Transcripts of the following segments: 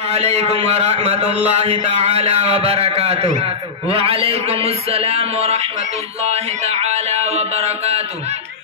وعلیکم ورحمۃ اللہ تعالی وبرکاتہ۔ وعلیکم السلام ورحمۃ اللہ تعالی وبرکاتہ۔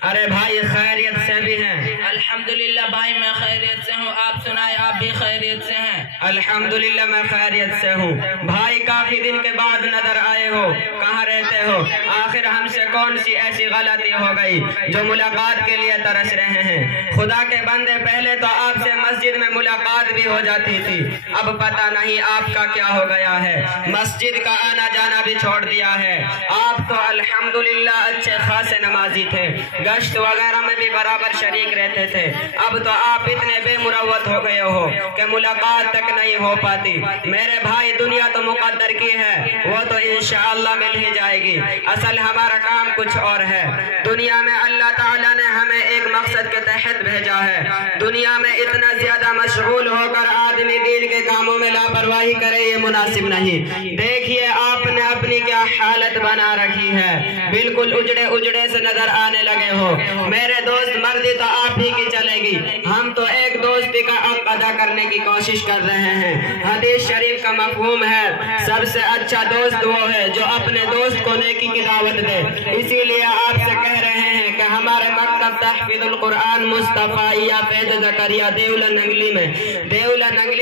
ارے بھائی خیریت سے بھی ہیں؟ الحمدللہ بھائی میں خیریت سے ہوں، آپ سنائے آپ بھی خیریت سے ہیں؟ الحمدللہ میں خیریت سے ہوں۔ بھائی کافی دن کے بعد نظر آئے ہو، کہاں رہتے ہو؟ آخر ہم سے کون سی ایسی غلطی ہو گئی جو ملاقات کے لیے ترس رہے ہیں؟ خدا کے بندے پہلے تو آپ سے مسجد میں ملاقات بھی ہو جاتی تھی، اب پتہ نہیں آپ کا کیا ہو گیا ہے، مسجد کا آنا جانا بھی چھوڑ دیا ہے۔ آپ تو الحمدللہ اچھے خاصے نمازی تھے، گشت وغیرہ میں بھی برابر شریک رہتے تھے، اب تو آپ اتنے بے مروت ہو گئے ہو کہ ملاقات تک نہیں ہو پاتی۔ میرے بھائی دنیا تو مقدر کی ہے، وہ تو انشاءاللہ مل ہی جائے گی، اصل ہمارا کام کچھ اور ہے۔ دنیا میں اللہ تعالیٰ نے ہمیں ایک مقصد کے تحت بھیجا ہے، دنیا میں اتنا زیادہ مشغول ہو کر آدمی دین کے کاموں میں لاپرواہی کرے یہ مناسب نہیں۔ دیکھیے آپ نے اپنی کیا حالت بنا رکھی ہے، بالکل اجڑے اجڑے سے نظر آنے لگے ہو۔ میرے دوست مردی تو آپ ہی کی چلے گی، ہم تو ایک دوستی کا حق ادا کرنے کی کوشش کر رہے ہیں۔ حدیث شریف کا مفہوم ہے سب سے اچھا دوست وہ ہے جو اپنے دوست کو نیکی کی دعوت دے، اسی لیے آپ سے کہہ رہے ہیں کہ ہمارے مکتب تحفیظ القرآن مصطفیہ فیض زکریا دیولہ ننگلی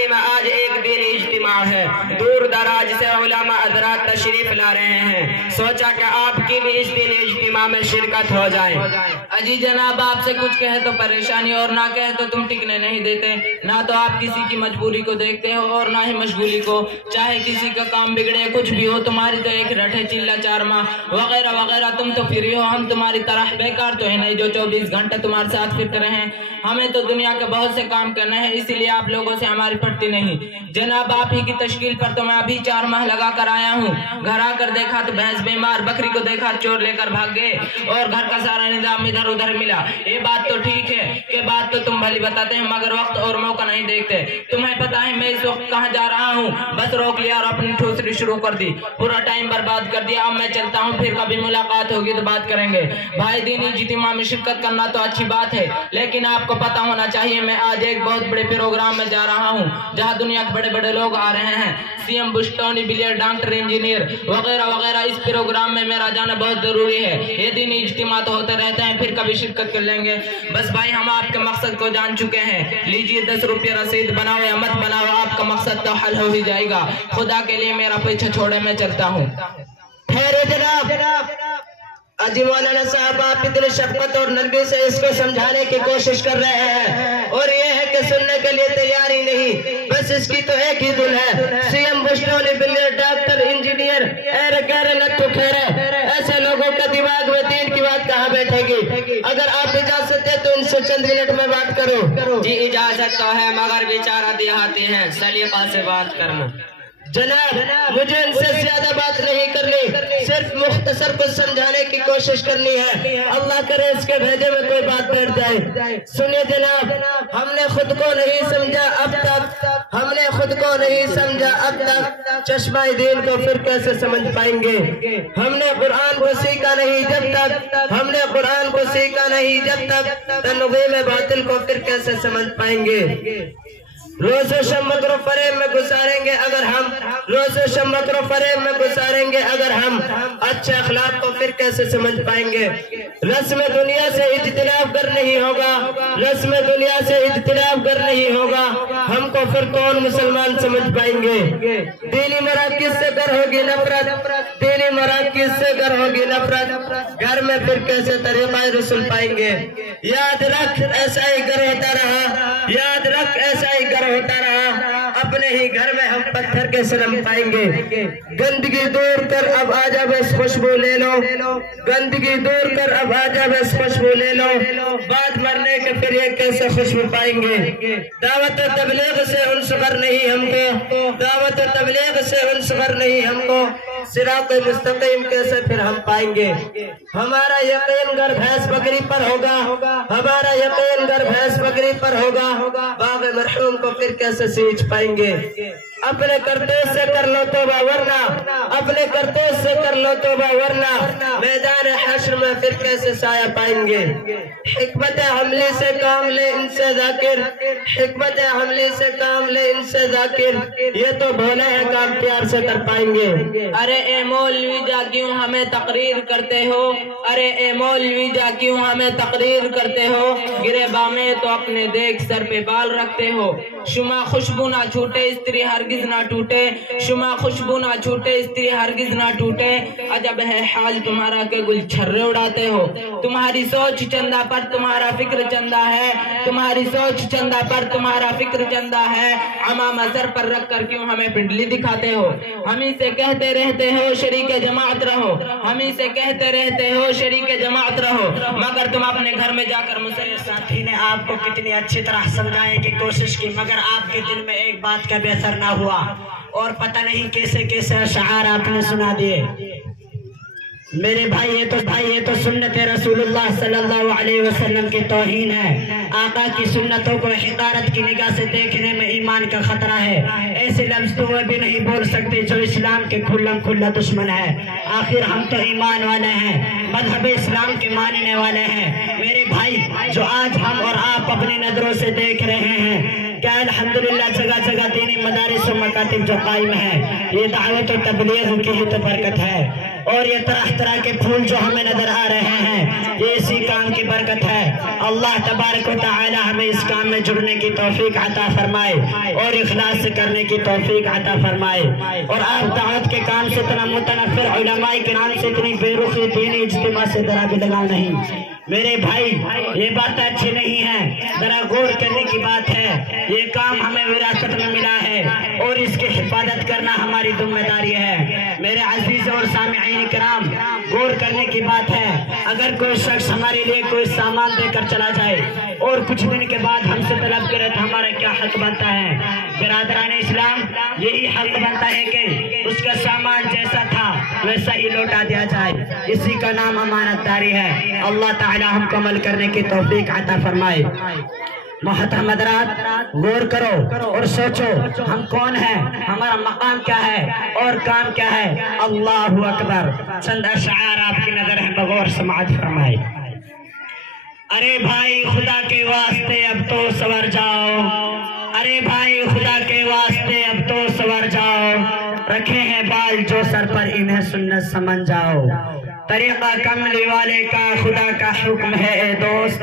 میں آج ایک دینی اجتماع ہے، دور دراز سے علماء حضرات تشریف لا رہے ہیں، سوچا کہ آپ کی بھی اس دینی اجتماع میں شرکت ہو جائے۔ اجی جناب آپ سے کچھ کہے تو پریشانی اور نہ کہے تو تم ٹکنے نہیں دیتے، نہ تو آپ کسی کی مجبوری کو دیکھتے ہو اور نہ ہی مشغولی کو، چاہے کسی کا کام بگڑے کچھ بھی ہو تمہاری تو ایک رٹ ہے چلا چار ماہ وغیرہ وغیرہ، تم تو فری ہو، ہم تمہاری طرح بیکار تو ہے نہیں جو 24 گھنٹے تمہارے ساتھ پھرتے رہیں۔ ہمیں تو دنیا کے بہت سے کام کرنے ہیں، اسی لیے آپ لوگوں سے ہماری پھٹتی نہیں۔ جناب آپ ہی کی تشکیل پر تو میں ابھی 4 ماہ لگا کر آیا ہوں، گھر آ کر دیکھا تو بھینس بیمار، بکری کو دیکھا چور لے کر بھاگ گئے اور گھر کا سارا نظام ادھر ادھر ملا۔ یہ بات تو ٹھیک ہے کہ بات تو تم بھلی بتاتے ہیں مگر وقت اور موقع نہیں دیکھتے۔ تمہیں پتہ ہے میں اس وقت کہاں جا رہا ہوں، بس روک لیا اور اپنی ٹھوسری شروع کر دی، پورا ٹائم برباد کر دیا۔ اب میں چلتا ہوں، پھر کبھی ملاقات ہوگی تو بات کریں گے۔ بھائی دینی اجتماع میں شرکت کرنا تو اچھی بات ہے، لیکن آپ کو پتہ ہونا چاہیے میں آج ایک بہت بڑے پروگرام میں جا رہا ہوں جہاں دنیا کے بڑے بڑے لوگ آ رہے ہیں، C M Bush, Tony Blair, doctor, engineer وغیرہ وغیرہ۔ اس پروگرام میں میرا جانا بہت ضروری ہے، یہ دینی اجتماع تو ہوتے رہتے ہیں، پھر کبھی شرکت کر لیں گے۔ بس بھائی ہم آپ کے مقصد کو جان چکے ہیں، لیجئے 10 روپیہ رسید بناؤ یا مت بناؤ، آپ کا مقصد تو حل ہو ہی جائے گا۔ خدا کے لیے میرا پیچھے چھوڑے میں چلتا ہوں۔ ٹھہرے جناب، اجی مولانا صاحب آپ اتنی شفقت اور نرمی سے اس کو سمجھانے کی کوشش کر رہے ہیں اور یہ ہے کہ سننے کے لیے تیار ہی نہیں، بس اس کی تو ایک ہی دل ہے، C M Bush, Tony Blair, doctor, engineer, ایرے گیرے نتو کھیرے، ایسے لوگوں کا دماغ میں دین کی بات کہاں بیٹھے گی؟ اگر آپ اجازت دیں تو ان سے چند منٹ میں بات کرو۔ جی اجازت تو ہے مگر بیچارہ دیہاتی ہیں، سلیقہ سے بات کرنا۔ جناب مجھے ان سے زیادہ بات نہیں کرنی، صرف مختصر کو سمجھانے کی کوشش کرنی ہے، اللہ کرے اس کے بھیجے میں کوئی بات بیٹھ جائے۔ سنیے جناب، ہم نے خود کو نہیں سمجھا اب تک، چشمہ دین کو پھر کیسے سمجھ پائیں گے؟ ہم نے قرآن کو سیکھا نہیں جب تک تنوع باطل کو پھر کیسے سمجھ پائیں گے؟ روز و شب مکر و فریب میں گزاریں گے اگر ہم اچھے اخلاق کو پھر کیسے سمجھ پائیں گے؟ رسم دنیا سے اجتناب گر نہیں ہوگا، ہم کو پھر کون مسلمان سمجھ پائیں گے؟ دینی مراکز سے گر ہوگی نفرت، گھر میں پھر کیسے طریقہ رسول پائیں گے؟ یاد رکھ ایسا ہی گر ہوتا رہا، اپنے ہی گھر میں ہم پتھر کے سلم پائیں گے۔ گندگی دور کر اب آجا بس خوشبو لے لو، بعد مرنے کے پھر یہ کیسے خوشبو پائیں گے؟ دعوت تبلیغ سے انصغر نہیں ہم کو، صراط مستقیم کیسے پھر ہم پائیں گے؟ ہمارا یقین گر بھینس بکری پر ہوگا، باغ مرحوم کو پھر کیسے سینچ پائیں گے؟ अपने करतूत से कर लो तौबा वरना अपने करतूत से कर लो तौबा वरना मैदान हश्र में फिर कैसे साया पाएंगे। हिकमत हमले से काम ले इनसे जाकिर, हिकमत हमले से काम ले इनसे जाकिर, ये तो भोले हैं काम प्यार से कर पाएंगे। अरे ए मौलवी जा क्यों हमें तकरीर करते हो, अरे ए मौलवी जा क्यों हमें तकरीर करते हो, गिरेबा में तो अपने देख सर पे बाल रखते हो। शुमा खुशबू ना छूटे स्त्री हरगिज ना टूटे, शुमा खुशबू ना छूटे स्त्री हरगिज ना टूटे, अजब है हाल तुम्हारा के गुल छर्रे उड़ाते हो। तुम्हारी सोच चंदा पर तुम्हारा फिक्र चंदा है, तुम्हारी सोच चंदा पर तुम्हारा फिक्र चंदा है, अमामा सर पर रख कर क्यों हमें पिंडली दिखाते हो। हमी से कहते रहते हो शरीके जमात रहो, हमी से कहते रहते हो शरीके जमात रहो, मगर तुम अपने घर में जाकर मुझसे साथी ने आपको कितनी अच्छी तरह समझाने की कोशिश की, मगर आपके दिल में एक बात का भी असर ना हुआ और पता नहीं कैसे कैसे अशआर आपने सुना दिए। मेरे भाई ये तो सुन्नत रसूलुल्लाह सल्लल्लाहु अलैहि वसल्लम की तौहीन है। आका की सुन्नतों को हिकारत की निगाह से देखने में ईमान का खतरा है। ऐसे लफ्ज़ तो भी नहीं बोल सकते जो इस्लाम के खुल्लम खुल्ला दुश्मन है। आखिर हम तो ईमान वाले हैं, मजहब इस्लाम के मानने वाले हैं। मेरे भाई जो आज हम और आप अपनी नजरों से देख रहे हैं, क्या अल्हम्दुलिल्लाह जगह जगह दीनी मदारिस और मकातिब जो कायम है, ये दावत और तबलीग की ही तो बरकत है। और ये तरह तरह के फूल जो हमें नजर आ रहे हैं, ये इसी काम की बरकत है। अल्लाह तबारक व तआला हमें इस काम में जुड़ने की तौफीक अता फरमाए और इखलास से करने की तौफीक अता फरमाए। और आप दावत के काम से इतना मुतनफ़िर, उलमाए किराम से इतनी बेरुखी दीनी इज्तिमा से जरा भी लगाव नहीं। मेरे भाई ये बात अच्छी नहीं है, जरा गौर करने की बात है। ये काम हमें विरासत में मिला है और इसकी हिफाजत करना हमारी जिम्मेदारी है। मेरे अजीज और सामिईन किराम, गौर करने की बात है। अगर कोई शख्स हमारे लिए कोई सामान देकर चला जाए और कुछ दिन के बाद हमसे तलब करे तो हमारा क्या हक बनता है? बिरादराने इस्लाम, यही हक बनता है कि उसका सामान जैसा था वैसा ही लौटा दिया जाए। इसी का नाम अमानतदारी है। अल्लाह ताला हमको अमल करने की तौफीक अता फरमाए। मोहतरम हज़रात, गौर करो और सोचो हम कौन हैं, हमारा मकाम क्या है और काम क्या है। अल्लाहु अकबर। चंद अशआर आपकी नजर है, बगौर समाअत फरमाए। अरे भाई खुदा के वास्ते अब तो सवर जाओ, अरे भाई खुदा के वास्ते अब तो सवर जाओ, रखे हैं बाल जो सर पर इन्हें सुन्नत समझ जाओ। तरीका कमली वाले का खुदा का हुक्म है ए दोस्त,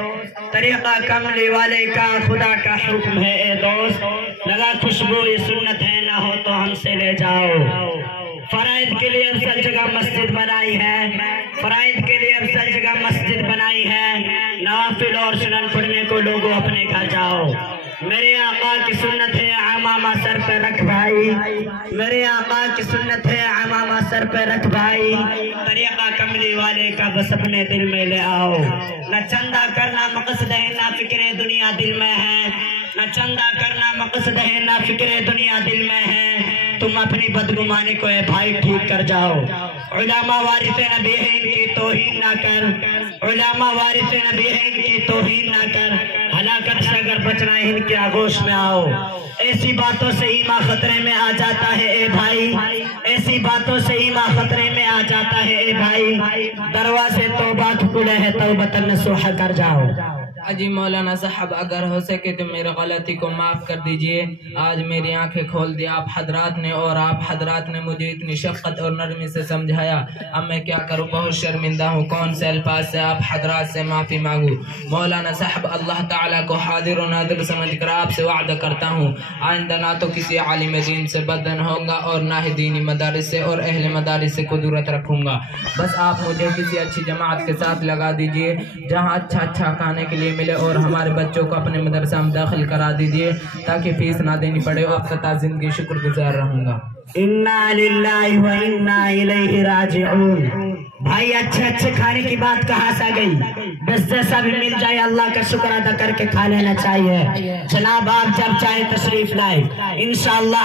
तरीका कमली वाले का खुदा का हुक्म है ए दोस्त, लगा खुशबू ये सुन्नत है ना हो तो हमसे ले जाओ। फराइद के लिए अफसल जगह मस्जिद बनाई है, फराइद के लिए अफसल जगह मस्जिद बनाई है, नवाफिल और सुनन पढ़ने को लोगों अपने घर जाओ। मेरे आका की सुन्नत है अमामा सर पे रख भाई, मेरे आका की सुन्नत है अमामा सर पे रख भाई, तरीका कमली वाले का बस अपने दिल में ले आओ। न चंदा करना मकसद है ना फिक्रे दुनिया दिल में है, न चंदा करना मकसद है ना फिक्रे दुनिया दिल में है, तुम अपनी बदगुमानी को भाई ठीक कर जाओ। उलमा वारिसे नबी है इनकी तौहीन ना कर, उलमा वारिसे नबी है इनकी तौहीन ना कर, हलाकत से अगर बचना है इनके आगोश में आओ। ऐसी बातों से ईमान खतरे में आ जाता है ए भाई, ऐसी बातों से ईमान खतरे में आ जाता है ए भाई, दरवाजे तौबा खुले है तौबतन नसूहा कर जाओ। अजी मौलाना साहब, अगर हो सके तो मेरी गलती को माफ़ कर दीजिए। आज मेरी आंखें खोल दी आप हजरात ने, और आप हजरात ने मुझे इतनी शफ़क़त और नरमी से समझाया। अब मैं क्या करूँ, बहुत शर्मिंदा हूँ। कौन से अल्फाज से आप हजरात से माफ़ी मांगूँ। मौलाना साहब, अल्लाह ताला को हाजिर और नादिर समझ कर आपसे वादा करता हूँ, आइंदा ना तो किसी आलिम दीन से बदन होगा और ना ही दीनी मदारिस से और अहले मदारिस से को दूरत रखूँगा। बस आप मुझे किसी अच्छी जमात के साथ लगा दीजिए जहाँ अच्छा खाने के लिए मिले, और हमारे बच्चों को अपने मदरसा में दाखिल करा दीजिए ताकि फीस ना देनी पड़े। आपका ता जिंदगी शुक्रगुजार रहूँगा। इन्ना लिल्लाहि व इन्ना इलैहि राजिऊन। भाई अच्छे खाने की बात कहाँ से आ गई? बस जैसा भी मिल जाए अल्लाह का शुक्र अदा करके खा लेना चाहिए। जनाब आप जब चाहे तशरीफ लाए, इंशाअल्लाह।